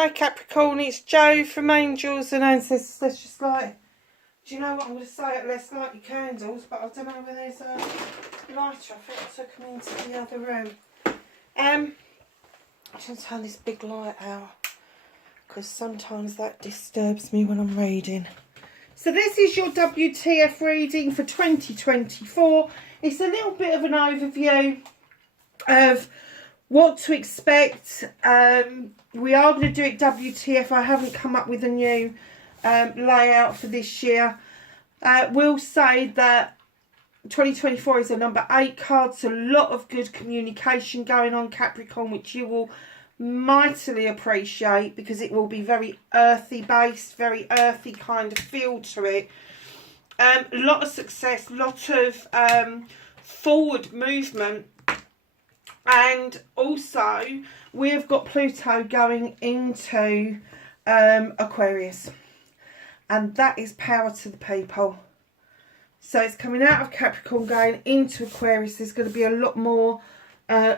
Hi Capricorn, it's Jo from Angels and Ancestors. Let's just light. Do you know what I'm going to say? Let's light your candles, but I don't know where there's a lighter. I think I took them into the other room. I should turn this big light out because sometimes that disturbs me when I'm reading. So this is your WTF reading for 2024. It's a little bit of an overview of what to expect. We are going to do it WTF. I haven't come up with a new layout for this year. We'll say that 2024 is a number 8 card, so a lot of good communication going on, Capricorn, which you will mightily appreciate because it will be very earthy based, very earthy kind of feel to it. A lot of success, lot of forward movement. And also, we've got Pluto going into Aquarius. And that is power to the people. So it's coming out of Capricorn, going into Aquarius. There's going to be a lot more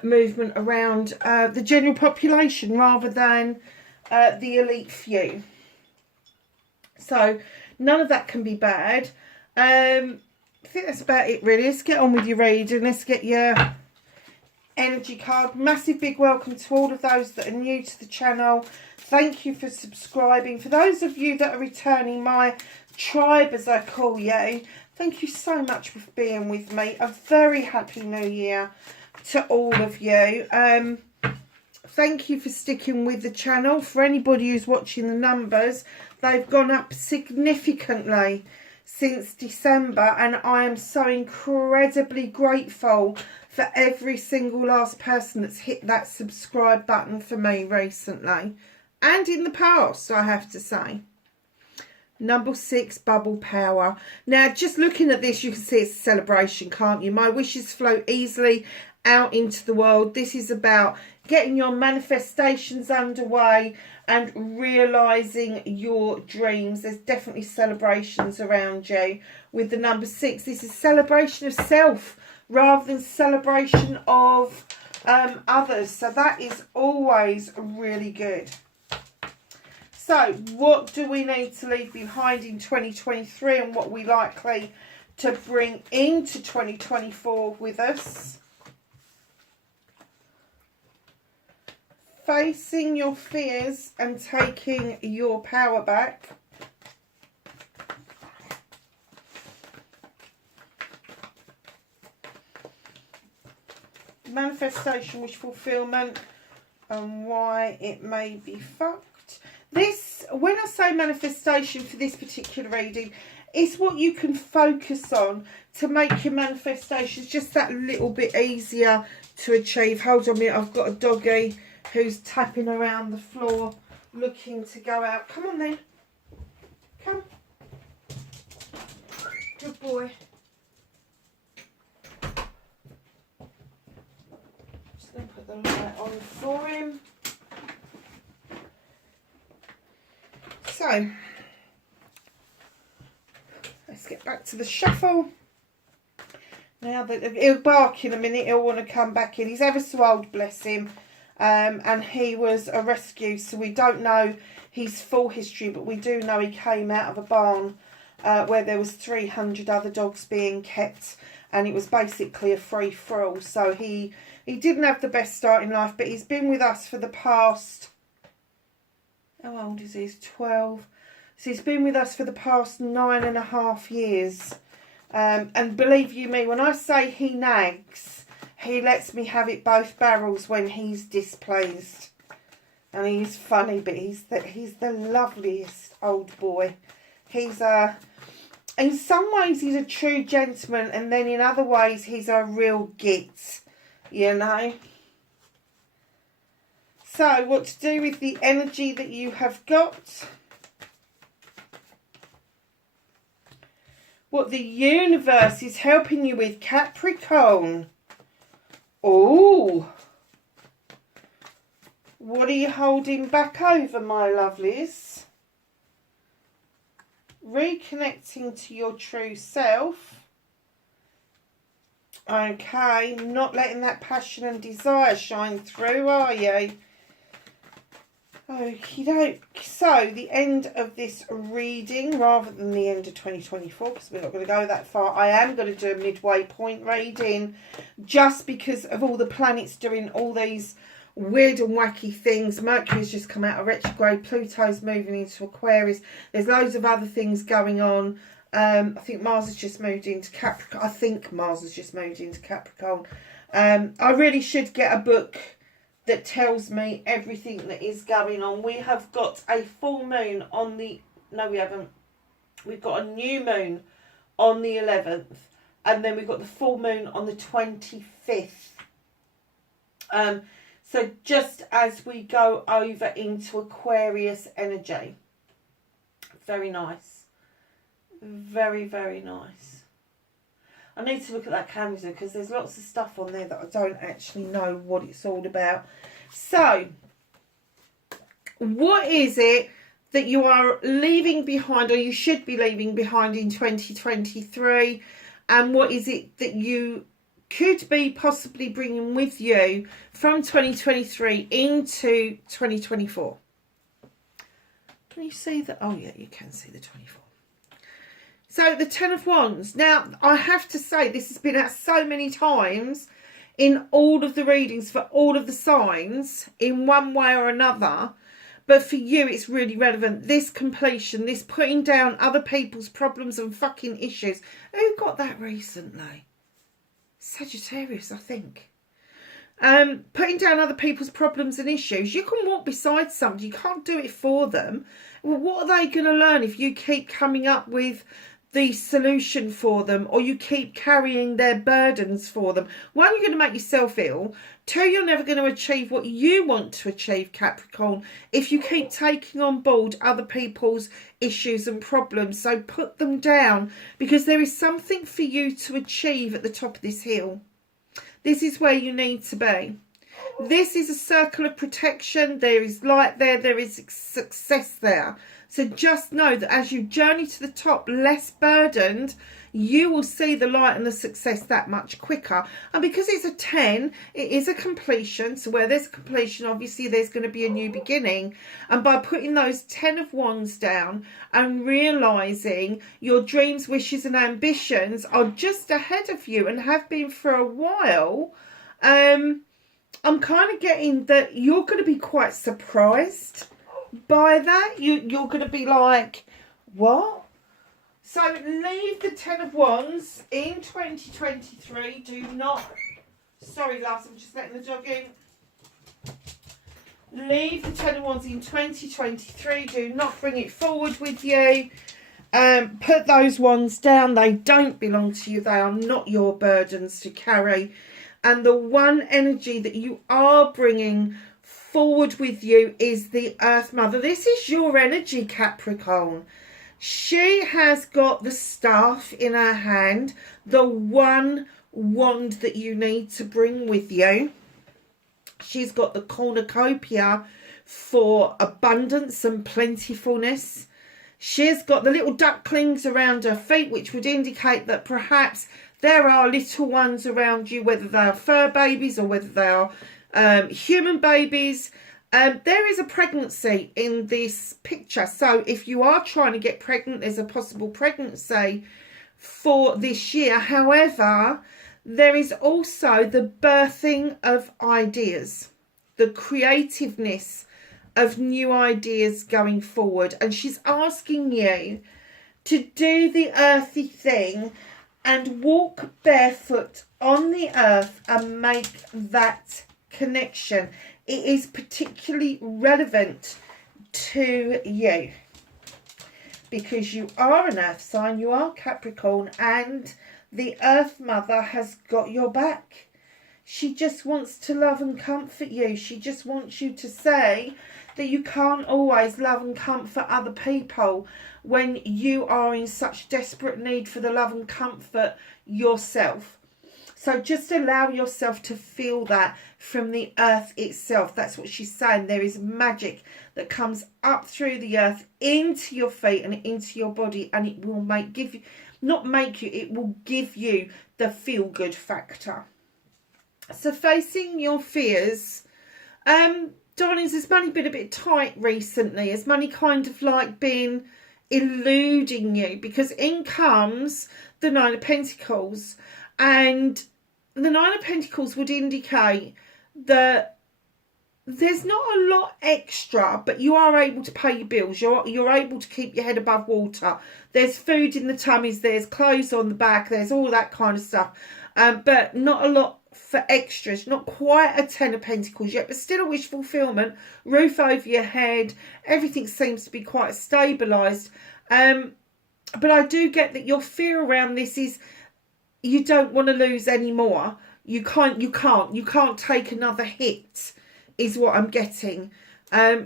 movement around the general population rather than the elite few. So none of that can be bad. I think that's about it really. Let's get on with your reading. Let's get your energy card. Massive big welcome to all of those that are new to the channel. Thank you for subscribing. For those of you that are returning, my tribe as I call you, thank you so much for being with me. A very happy new year to all of you. Thank you for sticking with the channel. For anybody who's watching the numbers, they've gone up significantly since December, and I am so incredibly grateful for every single last person that's hit that subscribe button for me recently and in the past, I have to say. Number 6, bubble power. Now, just looking at this, you can see it's a celebration, can't you? My wishes flow easily out into the world. This is about getting your manifestations underway and realising your dreams. There's definitely celebrations around you. With the number 6, this is celebration of self rather than celebration of others. So that is always really good. So what do we need to leave behind in 2023 and what we likely to bring into 2024 with us? Facing your fears and taking your power back. Manifestation, wish fulfillment, and why it may be fucked. This, when I say manifestation for this particular reading, it's what you can focus on to make your manifestations just that little bit easier to achieve. Hold on a minute, I've got a doggy who's tapping around the floor looking to go out. Come on then. Come. Good boy. Just going to put the light on for him. So, let's get back to the shuffle. Now that he'll bark in a minute, he'll want to come back in. He's ever so old, bless him. And he was a rescue, so we don't know his full history, but we do know he came out of a barn where there was 300 other dogs being kept, and it was basically a free-for-all. So he didn't have the best start in life, but he's been with us for the past, how old is he? He's 12. So he's been with us for the past 9.5 years. And believe you me, when I say he nags, he lets me have it both barrels when he's displeased. And he's funny, but he's the loveliest old boy. He's in some ways he's a true gentleman, and then in other ways he's a real git, you know. So what to do with the energy that you have got? What the universe is helping you with, Capricorn. Oh, what are you holding back over, my lovelies? Reconnecting to your true self. Okay, not letting that passion and desire shine through, are you? Okie doke. So, the end of this reading, rather than the end of 2024, because we're not going to go that far, I am going to do a midway point reading, just because of all the planets doing all these weird and wacky things. Mercury's just come out of retrograde, Pluto's moving into Aquarius, there's loads of other things going on. I think Mars has just moved into Capricorn. I really should get a book that tells me everything that is going on. We have got a full moon on the... No, we haven't. We've got a new moon on the 11th. And then we've got the full moon on the 25th. So just as we go over into Aquarius energy. Very nice. Very, very nice. I need to look at that calendar because there's lots of stuff on there that I don't actually know what it's all about. So, what is it that you are leaving behind, or you should be leaving behind in 2023? And what is it that you could be possibly bringing with you from 2023 into 2024? Can you see that? Oh, yeah, you can see the 24. So the Ten of Wands. Now, I have to say, this has been out so many times in all of the readings for all of the signs in one way or another. But for you, it's really relevant. This completion, this putting down other people's problems and fucking issues. Who got that recently? Sagittarius, I think. Putting down other people's problems and issues. You can walk beside somebody. You can't do it for them. Well, what are they going to learn if you keep coming up with the solution for them, or you keep carrying their burdens for them? One, you're going to make yourself ill. Two, you're never going to achieve what you want to achieve, Capricorn, if you keep taking on board other people's issues and problems. So put them down, because there is something for you to achieve at the top of this hill. This is where you need to be. This is a circle of protection. There is light there. There is success there. So just know that as you journey to the top, less burdened, you will see the light and the success that much quicker. And because it's a 10, it is a completion. So where there's a completion, obviously there's going to be a new beginning. And by putting those 10 of Wands down and realising your dreams, wishes and ambitions are just ahead of you and have been for a while, I'm kind of getting that you're going to be quite surprised by that. You're going to be like, what? So leave the 10 of Wands in 2023. Do not... Sorry, loves, I'm just letting the dog in. Leave the 10 of Wands in 2023. Do not bring it forward with you. Put those wands down. They don't belong to you. They are not your burdens to carry. And the one energy that you are bringing forward with you is the Earth Mother. This is your energy, Capricorn. She has got the staff in her hand, the one wand that you need to bring with you. She's got the cornucopia for abundance and plentifulness. She's got the little ducklings around her feet, which would indicate that perhaps there are little ones around you, whether they are fur babies or whether they are human babies. There is a pregnancy in this picture. So if you are trying to get pregnant, there's a possible pregnancy for this year. However, there is also the birthing of ideas, the creativeness of new ideas going forward. And she's asking you to do the earthy thing and walk barefoot on the earth and make that connection. It is particularly relevant to you because you are an earth sign, you are Capricorn, and the Earth Mother has got your back. She just wants to love and comfort you. She just wants you to say that you can't always love and comfort other people when you are in such desperate need for the love and comfort yourself. So just allow yourself to feel that from the earth itself. That's what she's saying. There is magic that comes up through the earth into your feet and into your body, and it will it will give you the feel-good factor. So facing your fears, darlings, has money been a bit tight recently? Has money kind of like been eluding you? Because in comes the Nine of Pentacles, and the Nine of Pentacles would indicate that there's not a lot extra, but you are able to pay your bills. You're able to keep your head above water. There's food in the tummies, there's clothes on the back, there's all that kind of stuff. But not a lot for extras. Not quite a Ten of Pentacles yet, but still a wish fulfillment. Roof over your head. Everything seems to be quite stabilised. But I do get that your fear around this is you don't want to lose any more. You can't take another hit, is what I'm getting.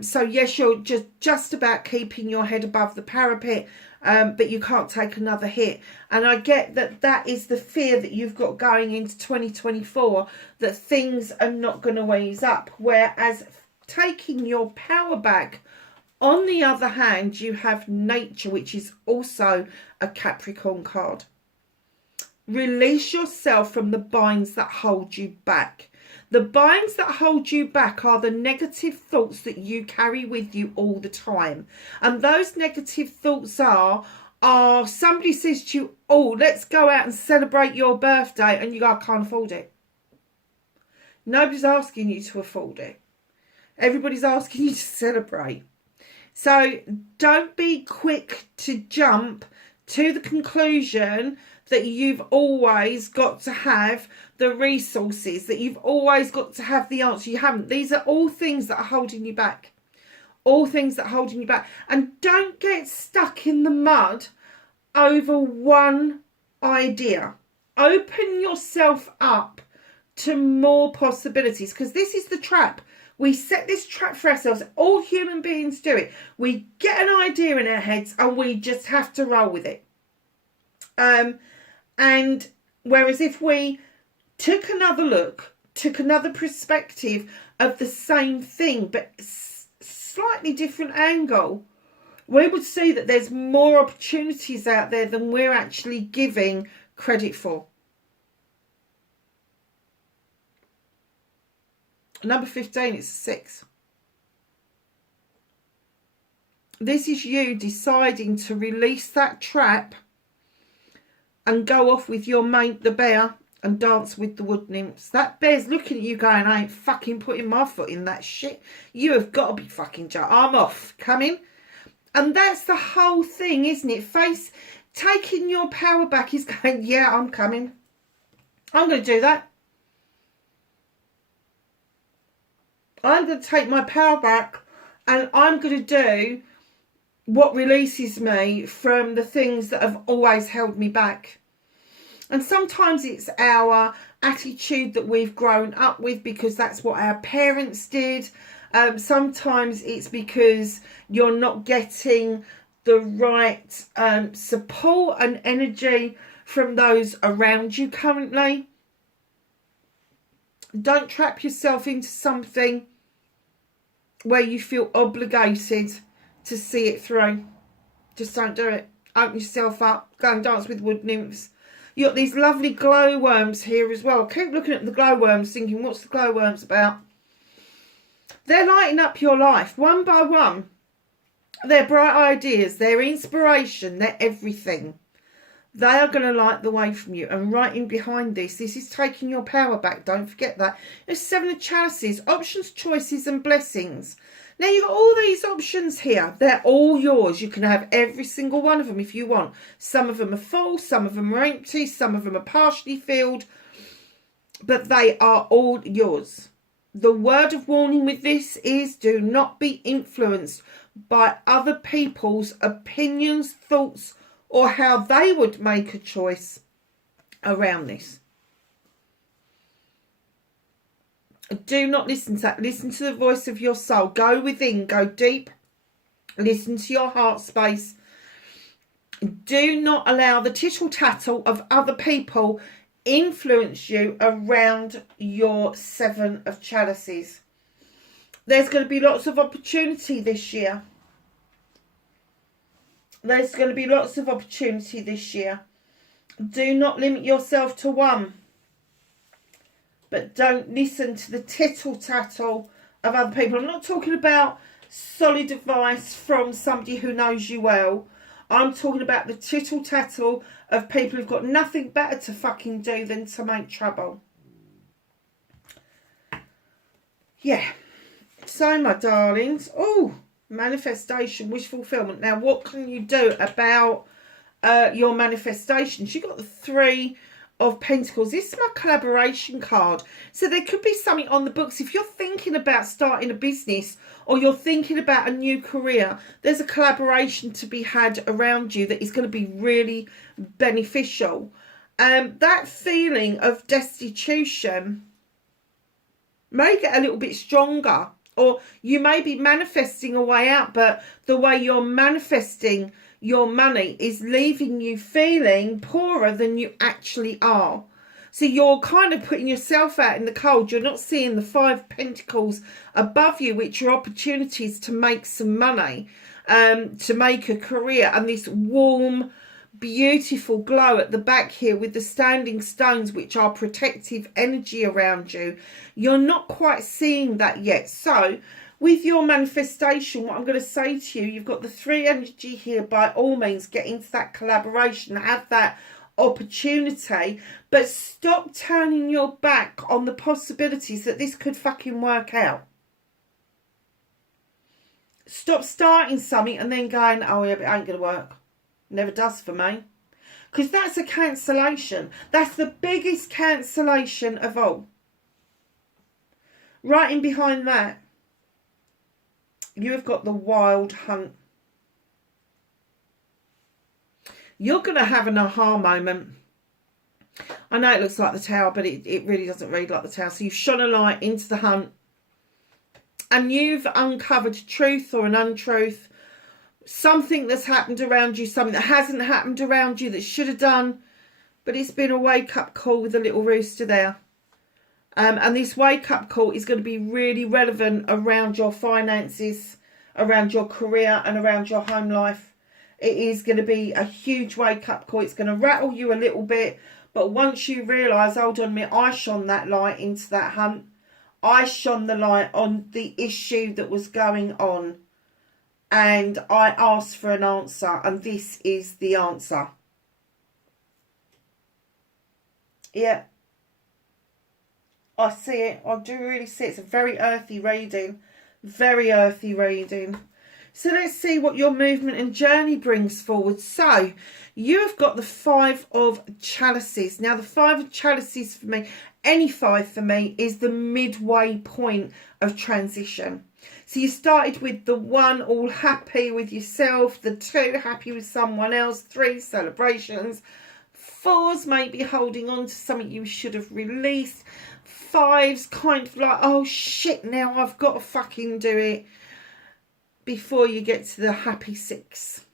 So yes, you're just about keeping your head above the parapet, but you can't take another hit. And I get that that is the fear that you've got going into 2024, that things are not going to ease up. Whereas taking your power back, on the other hand, you have nature, which is also a Capricorn card. Release yourself from the binds that hold you back. The binds that hold you back are the negative thoughts that you carry with you all the time. And those negative thoughts are somebody says to you, oh, let's go out and celebrate your birthday, and you go, I can't afford it. Nobody's asking you to afford it. Everybody's asking you to celebrate. So don't be quick to jump to the conclusion that you've always got to have the resources, that you've always got to have the answer. You haven't. These are all things that are holding you back. All things that are holding you back. And don't get stuck in the mud over one idea. Open yourself up to more possibilities, because this is the trap. We set this trap for ourselves. All human beings do it. We get an idea in our heads and we just have to roll with it. And whereas if we took another look, took another perspective of the same thing, but slightly different angle, we would see that there's more opportunities out there than we're actually giving credit for. Number 15, it's 6. This is you deciding to release that trap and go off with your mate, the bear, and dance with the wood nymphs. That bear's looking at you going, I ain't fucking putting my foot in that shit. You have got to be fucking joking. I'm off. Coming. And that's the whole thing, isn't it? Taking your power back is going, yeah, I'm coming. I'm going to do that. I'm going to take my power back, and I'm going to do what releases me from the things that have always held me back. And sometimes it's our attitude that we've grown up with, because that's what our parents did. Sometimes it's because you're not getting the right support and energy from those around you currently. Don't trap yourself into something where you feel obligated to see it through. Just don't do it. Open yourself up. Go and dance with wood nymphs. You've got these lovely glowworms here as well. Keep looking at the glowworms, thinking, what's the glowworms about? They're lighting up your life one by one. They're bright ideas. They're inspiration. They're everything. They are going to light the way from you. And right in behind this is taking your power back. Don't forget that. There's 7 of chalices, options, choices and blessings. Now you've got all these options here. They're all yours. You can have every single one of them if you want. Some of them are full, some of them are empty, some of them are partially filled. But they are all yours. The word of warning with this is, do not be influenced by other people's opinions, thoughts, or how they would make a choice around this. Do not listen to that. Listen to the voice of your soul. Go within. Go deep. Listen to your heart space. Do not allow the tittle-tattle of other people influence you around your 7 of chalices. There's going to be lots of opportunity this year. There's going to be lots of opportunity this year. Do not limit yourself to one. But don't listen to the tittle-tattle of other people. I'm not talking about solid advice from somebody who knows you well. I'm talking about the tittle tattle of people who've got nothing better to fucking do than to make trouble. Yeah. So, my darlings, manifestation, wish fulfillment. Now, what can you do about your manifestations? You've got the 3 of Pentacles. This is my collaboration card. So there could be something on the books. If you're thinking about starting a business or you're thinking about a new career, there's a collaboration to be had around you that is going to be really beneficial. That feeling of destitution may get a little bit stronger, or you may be manifesting a way out, but the way you're manifesting your money is leaving you feeling poorer than you actually are. So you're kind of putting yourself out in the cold. You're not seeing the 5 Pentacles above you, which are opportunities to make some money, to make a career, and this warm, beautiful glow at the back here with the standing stones, which are protective energy around you. You're not quite seeing that yet. So with your manifestation, what I'm going to say to you, you've got the 3 energy here. By all means, get into that collaboration, have that opportunity, but stop turning your back on the possibilities that this could fucking work out. Stop starting something and then going, oh yeah, but it ain't going to work. Never does for me. Because that's a cancellation. That's the biggest cancellation of all. Right in behind that, you have got the Wild Hunt. You're going to have an aha moment. I know it looks like the Tower, but it really doesn't read like the Tower. So you've shone a light into the hunt. And you've uncovered truth or an untruth. Something that's happened around you, something that hasn't happened around you that should have done. But it's been a wake-up call with a little rooster there. And this wake-up call is going to be really relevant around your finances, around your career and around your home life. It is going to be a huge wake-up call. It's going to rattle you a little bit. But once you realise, hold on a minute, I shone that light into that hunt. I shone the light on the issue that was going on. And I asked for an answer. And this is the answer. Yeah. I see it. I do really see it. It's a very earthy reading. Very earthy reading. So let's see what your movement and journey brings forward. So you have got the 5 of Chalices. Now the 5 of Chalices for me, any 5 for me, is the midway point of transition. So you started with the 1 all happy with yourself, the 2 happy with someone else, 3 celebrations, 4's maybe holding on to something you should have released, 5's kind of like, oh shit, now I've got to fucking do it, before you get to the happy 6.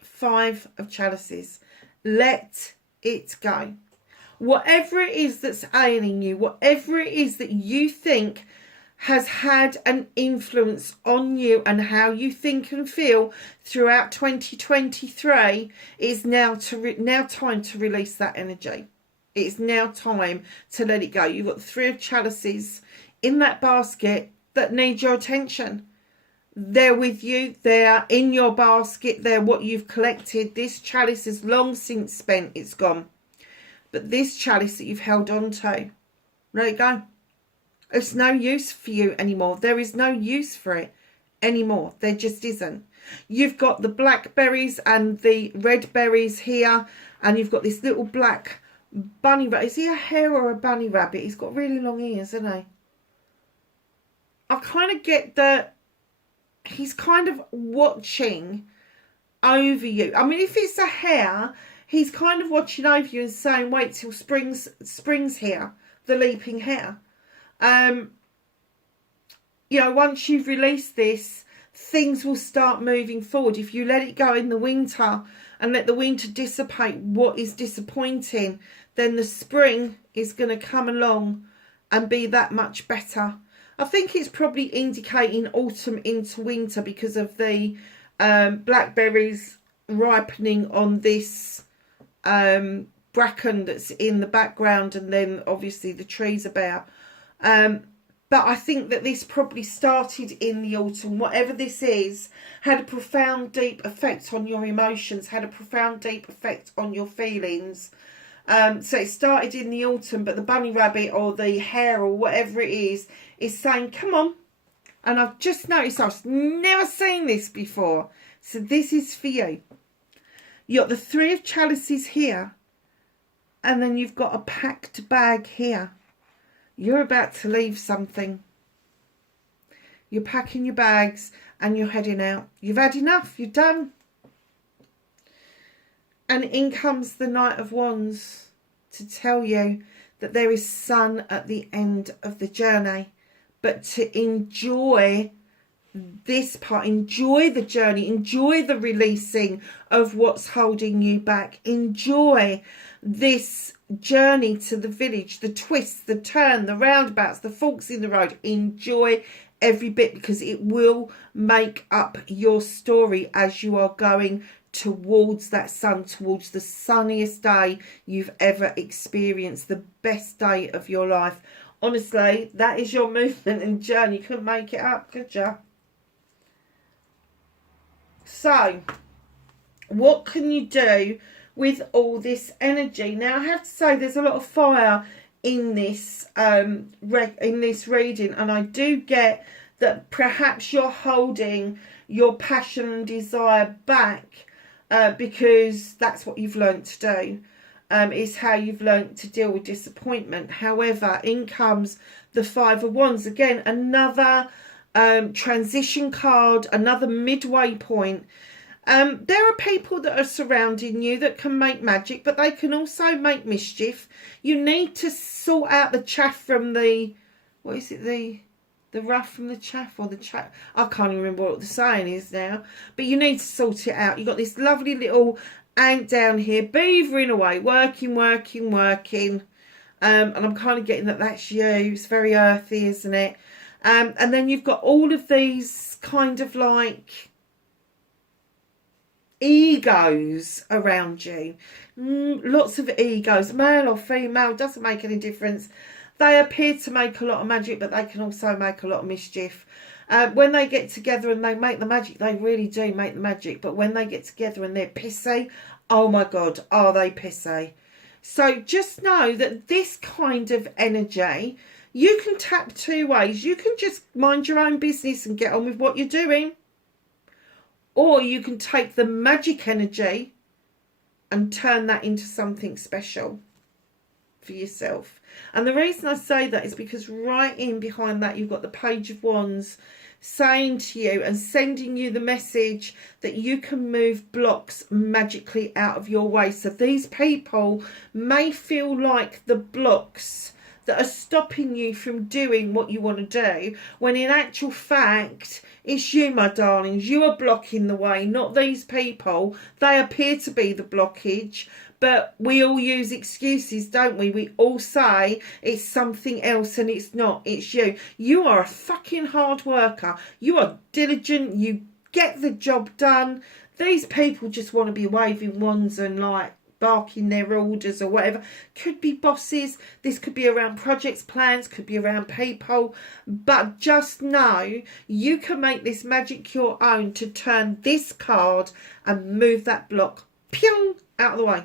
5 of Chalices. Let it go. Whatever it is that's ailing you, whatever it is that you think has had an influence on you and how you think and feel throughout 2023, is now time to release that energy. It's now time to let it go. You've got the 3 of Chalices in that basket that need your attention. They're with you. They're in your basket. They're what you've collected. This chalice is long since spent. It's gone. But this chalice that you've held on to, let it go. It's no use for you anymore. There is no use for it anymore. There just isn't. You've got the blackberries and the red berries here. And you've got this little black bunny rabbit. Is he a hare or a bunny rabbit? He's got really long ears, isn't he? I kind of get that he's kind of watching over you. I mean, if it's a hare, he's kind of watching over you and saying, wait till spring's here, the leaping hare. You know, once you've released this, things will start moving forward. If you let it go in the winter and let the winter dissipate what is disappointing, then the spring is going to come along and be that much better. I think it's probably indicating autumn into winter because of the blackberries ripening on this bracken that's in the background, and then obviously the trees about. But I think that this probably started in the autumn. Whatever this is, had a profound, deep effect on your emotions, had a profound, deep effect on your feelings. So it started in the autumn, but the bunny rabbit or the hare or whatever it is saying, come on. And I've just noticed, I've never seen this before. So this is for you. You've got the Three of Chalices here. And then you've got a packed bag here. You're about to leave something. You're packing your bags and you're heading out. You've had enough. You're done. And in comes the Knight of Wands to tell you that there is sun at the end of the journey. But to enjoy this part, enjoy the journey, enjoy the releasing of what's holding you back. Enjoy this journey to the village, the twists, the turn, the roundabouts, the forks in the road. Enjoy every bit, because it will make up your story as you are going towards that sun, towards the sunniest day you've ever experienced, the best day of your life. Honestly, that is your movement and journey. You couldn't make it up, could you? So, what can you do with all this energy? Now, I have to say there's a lot of fire in this reading, and I do get that perhaps you're holding your passion and desire back because that's what you've learned to do. Is how you've learned to deal with disappointment. However, in comes the Five of Wands. Again, another transition card, another midway point. There are people that are surrounding you that can make magic, but they can also make mischief. You need to sort out the chaff from the, what is it, the rough from the chaff, or the chaff, I can't even remember what the saying is now, but you need to sort it out. You've got this lovely little ant down here beavering away, working, and I'm kind of getting that that's you. It's very earthy, isn't it? And then you've got all of these kind of like egos around you. Lots of egos, male or female, doesn't make any difference. They appear to make a lot of magic, but they can also make a lot of mischief. When they get together and they make the magic, they really do make the magic. But when they get together and they're pissy, oh my God, are they pissy? So just know that this kind of energy, you can tap two ways. You can just mind your own business and get on with what you're doing. Or you can take the magic energy and turn that into something special for yourself. And the reason I say that is because right in behind that you've got the Page of Wands saying to you and sending you the message that you can move blocks magically out of your way. So these people may feel like the blocks that are stopping you from doing what you want to do, when in actual fact it's you, my darlings. You are blocking the way, not these people. They appear to be the blockage, but we all use excuses, don't we? We all say it's something else and it's not. It's you. You are a fucking hard worker. You are diligent. You get the job done. These people just want to be waving wands and like barking their orders or whatever. Could be bosses. This could be around projects, plans, could be around people. But just know you can make this magic your own to turn this card and move that block pew out of the way.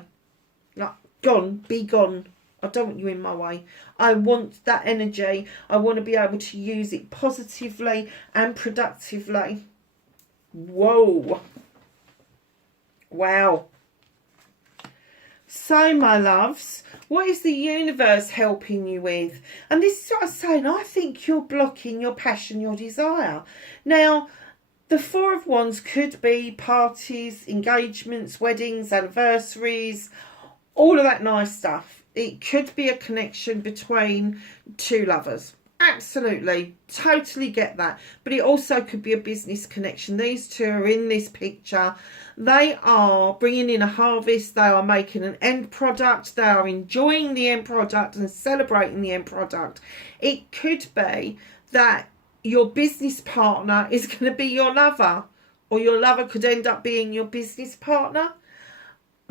Like, gone, be gone. I don't want you in my way. I want that energy. I want to be able to use it positively and productively. Whoa. Wow. So, my loves, what is the universe helping you with? And this is what I'm saying. I think you're blocking your passion, your desire. Now, the Four of Wands could be parties, engagements, weddings, anniversaries, all of that nice stuff. It could be a connection between two lovers. Absolutely. Totally get that. But it also could be a business connection. These two are in this picture. They are bringing in a harvest. They are making an end product. They are enjoying the end product and celebrating the end product. It could be that your business partner is going to be your lover, or your lover could end up being your business partner.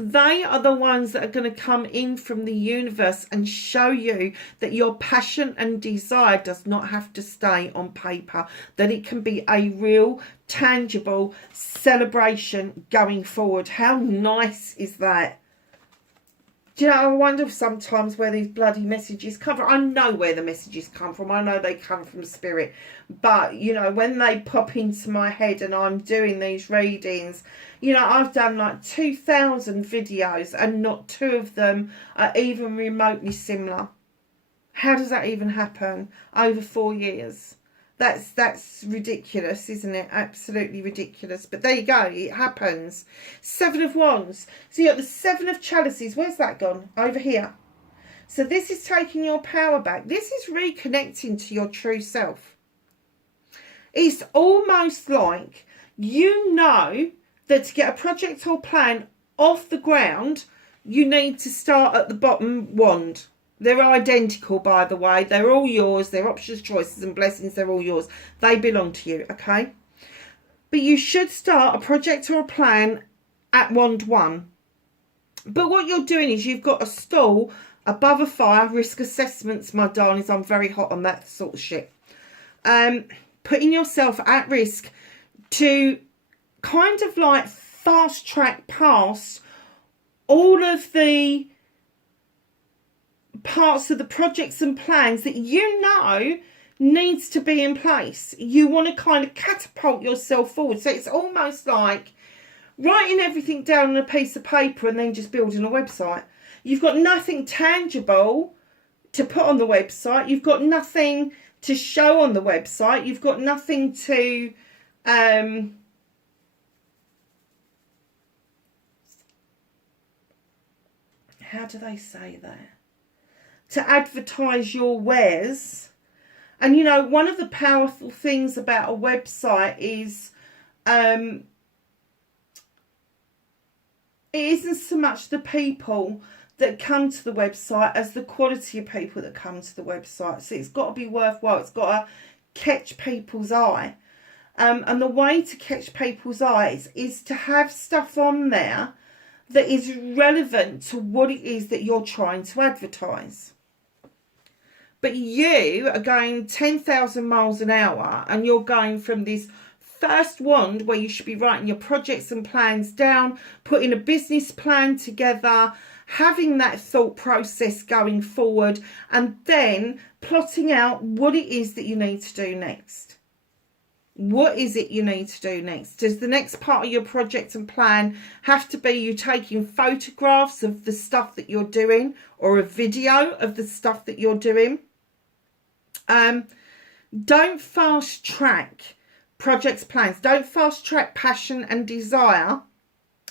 they are the ones that are going to come in from the universe and show you that your passion and desire does not have to stay on paper, that it can be a real, tangible celebration going forward. How nice is that? Do you know, I wonder sometimes where these bloody messages come from. I know where the messages come from. I know they come from spirit. But, you know, when they pop into my head and I'm doing these readings, you know, I've done like 2,000 videos and not 2 of them are even remotely similar. How does that even happen over 4 years? That's ridiculous, isn't it? Absolutely ridiculous. But there you go. It happens. 7 of Wands. So you got the 7 of Chalices. Where's that gone? Over here. So this is taking your power back. This is reconnecting to your true self. It's almost like you know that to get a project or plan off the ground, you need to start at the bottom wand. They're identical, by the way. They're all yours. They're options, choices and blessings. They're all yours. They belong to you, okay? But you should start a project or a plan at wand 1. But what you're doing is you've got a stall above a fire. Risk assessments, my darlings. I'm very hot on that sort of shit. Putting yourself at risk to kind of like fast track past all of the parts of the projects and plans that you know needs to be in place. You want to kind of catapult yourself forward. So it's almost like writing everything down on a piece of paper and then just building a website. You've got nothing tangible to put on the website. You've got nothing to show on the website. You've got nothing to how do they say that? To advertise your wares. And you know, one of the powerful things about a website is it isn't so much the people that come to the website as the quality of people that come to the website. So it's got to be worthwhile. It's got to catch people's eye. And the way to catch people's eyes is to have stuff on there that is relevant to what it is that you're trying to advertise. But you are going 10,000 miles an hour and you're going from this first wand where you should be writing your projects and plans down, putting a business plan together, having that thought process going forward, and then plotting out what it is that you need to do next. What is it you need to do next? Does the next part of your project and plan have to be you taking photographs of the stuff that you're doing or a video of the stuff that you're doing? Don't fast track projects, plans. Don't fast track passion and desire,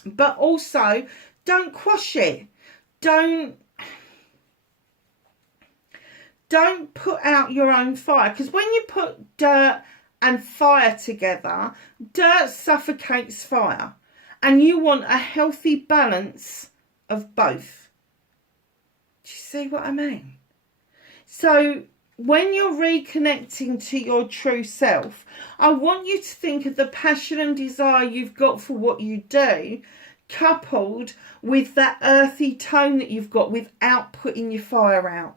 but also don't quash it. Don't put out your own fire, because when you put dirt and fire together, dirt suffocates fire, and you want a healthy balance of both. Do you see what I mean? So when you're reconnecting to your true self, I want you to think of the passion and desire you've got for what you do, coupled with that earthy tone that you've got without putting your fire out.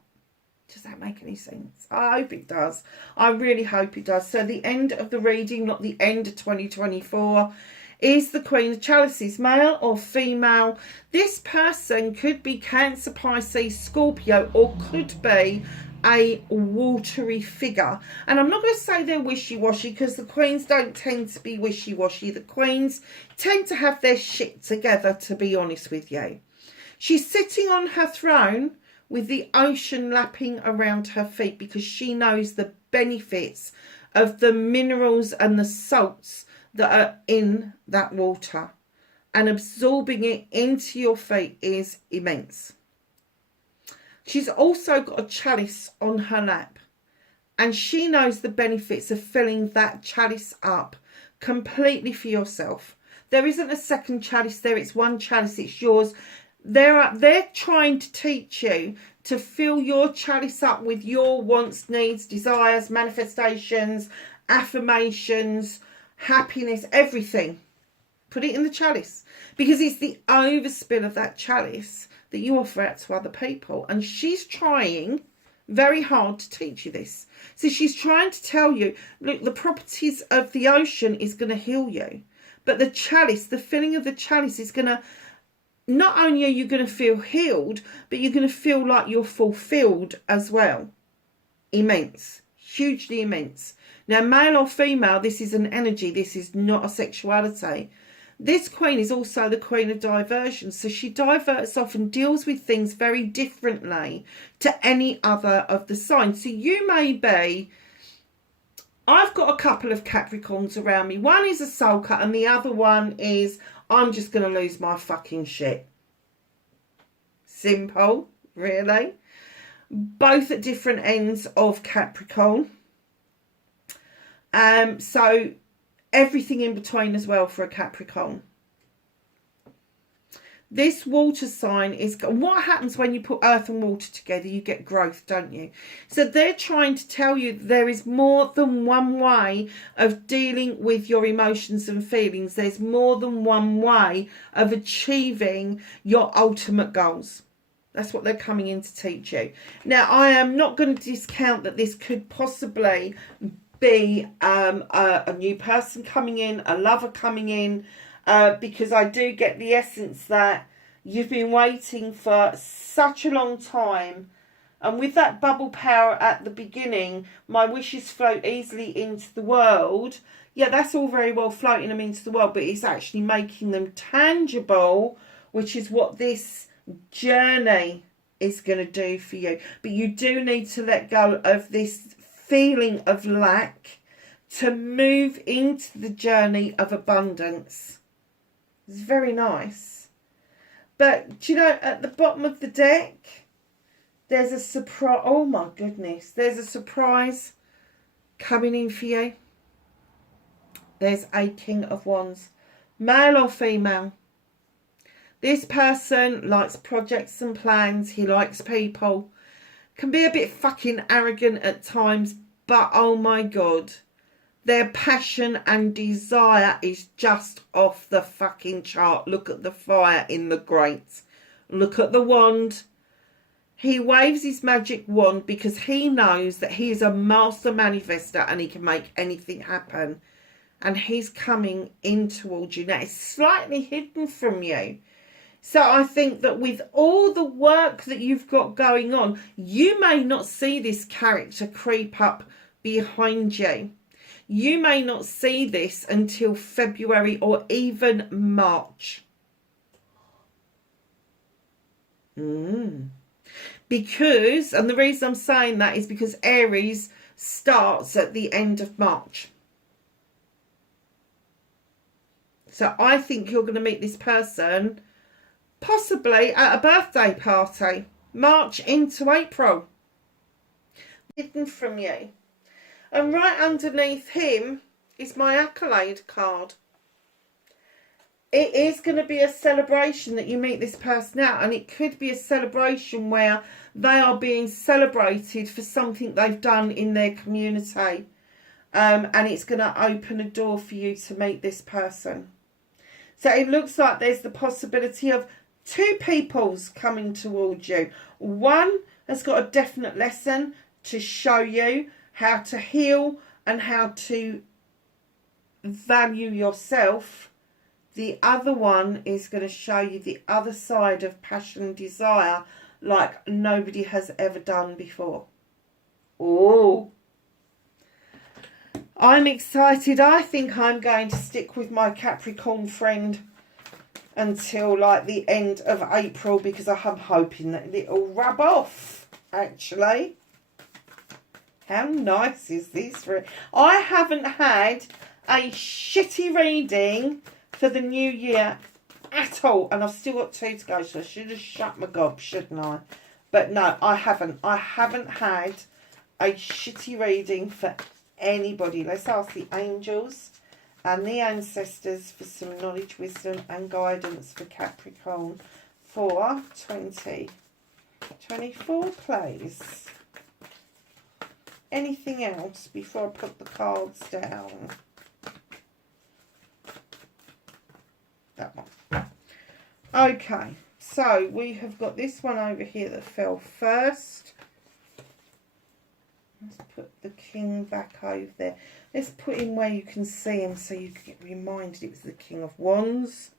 Does that make any sense? I hope it does. I really hope it does. So the end of the reading, not the end of 2024, is the Queen of Chalices, male or female. This person could be Cancer, Pisces, Scorpio, or could be a watery figure. And I'm not going to say they're wishy-washy, because the queens don't tend to be wishy-washy. The queens tend to have their shit together, to be honest with you. She's sitting on her throne with the ocean lapping around her feet, because she knows the benefits of the minerals and the salts that are in that water, and absorbing it into your feet is immense. She's also got a chalice on her lap, and she knows the benefits of filling that chalice up completely for yourself. There isn't a second chalice there. It's one chalice. It's yours. They're trying to teach you to fill your chalice up with your wants, needs, desires, manifestations, affirmations, happiness, everything. Put it in the chalice, because it's the overspill of that chalice that you offer out to other people. And she's trying very hard to teach you this. So she's trying to tell you, look, the properties of the ocean is going to heal you, but the chalice, the filling of the chalice is going to, not only are you going to feel healed, but you're going to feel like you're fulfilled as well. Immense, hugely immense. Now, male or female, this is an energy, this is not a sexuality. This queen is also the queen of diversion, so she diverts off and deals with things very differently to any other of the signs. So you may be, I've got a couple of Capricorns around me. One is a soul cut and the other one is, I'm just going to lose my fucking shit. Simple, really. Both at different ends of Capricorn. So everything in between as well for a Capricorn. This water sign is, what happens when you put earth and water together? You get growth, don't you? So they're trying to tell you there is more than one way of dealing with your emotions and feelings. There's more than one way of achieving your ultimate goals. That's what they're coming in to teach you. Now, I am not going to discount that this could possibly be a new person coming in, a lover coming in, because I do get the essence that you've been waiting for such a long time. And with that bubble power at the beginning, my wishes float easily into the world. Yeah, that's all very well floating them into the world, but it's actually making them tangible, which is what this journey is going to do for you. But you do need to let go of this feeling of lack to move into the journey of abundance. It's very nice. But do you know, at the bottom of the deck, there's a surprise. Oh my goodness, there's a surprise coming in for you. There's a King of Wands, male or female. This person likes projects and plans. He likes people. Can be a bit fucking arrogant at times, but oh my God, their passion and desire is just off the fucking chart. Look at the fire in the grate. Look at the wand. He waves his magic wand because he knows that he is a master manifester and he can make anything happen. And he's coming in towards you. Now, it's slightly hidden from you. So I think that with all the work that you've got going on, you may not see this character creep up behind you. You may not see this until February or even March. Because, and the reason I'm saying that is because Aries starts at the end of March. So I think you're going to meet this person possibly at a birthday party, March into April. Hidden from you. And right underneath him is my accolade card. It is going to be a celebration that you meet this person out, and it could be a celebration where they are being celebrated for something they've done in their community. And it's going to open a door for you to meet this person. So it looks like there's the possibility of two peoples coming towards you. One has got a definite lesson to show you how to heal and how to value yourself. The other one is going to show you the other side of passion and desire like nobody has ever done before. Oh, I'm excited. I think I'm going to stick with my Capricorn friend until like the end of April, because I'm hoping that it'll rub off, actually. How nice is this? I haven't had a shitty reading for the new year at all, and I've still got 2 to go, so I should have shut my gob, shouldn't I? But no, I haven't. I haven't had a shitty reading for anybody. Let's ask the angels and the ancestors for some knowledge, wisdom and guidance for Capricorn for 2024, please. Anything else before I put the cards down? That one. Okay, so we have got this one over here that fell first. Let's put the king back over there. Let's put him where you can see him so you can get reminded it was the King of Wands.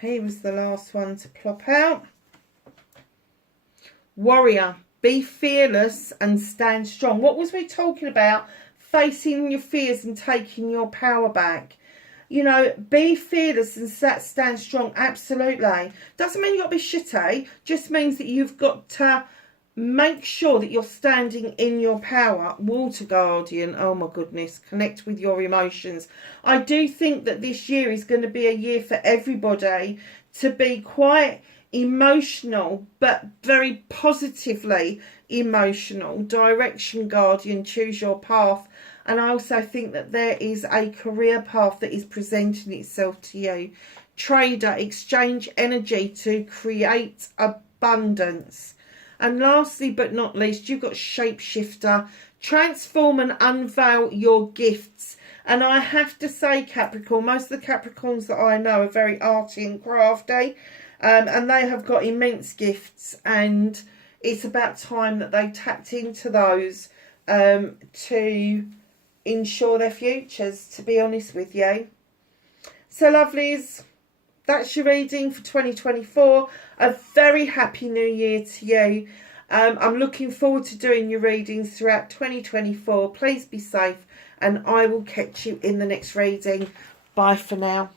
He was the last one to plop out. Warrior, be fearless and stand strong. What was we talking about? Facing your fears and taking your power back. You know, be fearless and stand strong. Absolutely. Doesn't mean you've got to be shitty. Just means that you've got to make sure that you're standing in your power. Water Guardian. Oh my goodness. Connect with your emotions. I do think that this year is going to be a year for everybody to be quite emotional, but very positively emotional. Direction Guardian. Choose your path. And I also think that there is a career path that is presenting itself to you. Trader, exchange energy to create abundance. And lastly but not least, you've got Shapeshifter. Transform and unveil your gifts. And I have to say, Capricorn, most of the Capricorns that I know are very arty and crafty. And they have got immense gifts. And it's about time that they tapped into those to ensure their futures, to be honest with you. So lovelies, that's your reading for 2024. A very happy new year to you. I'm looking forward to doing your readings throughout 2024. Please be safe, and I will catch you in the next reading. Bye for now.